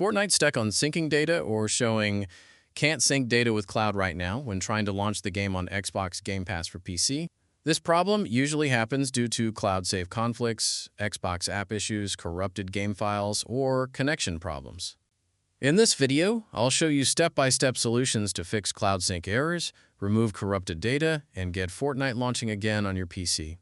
Fortnite stuck on syncing data or showing can't sync data with cloud right now when trying to launch the game on Xbox Game Pass for PC? This problem usually happens due to cloud save conflicts, Xbox app issues, corrupted game files, or connection problems. In this video, I'll show you step-by-step solutions to fix cloud sync errors, remove corrupted data, and get Fortnite launching again on your PC.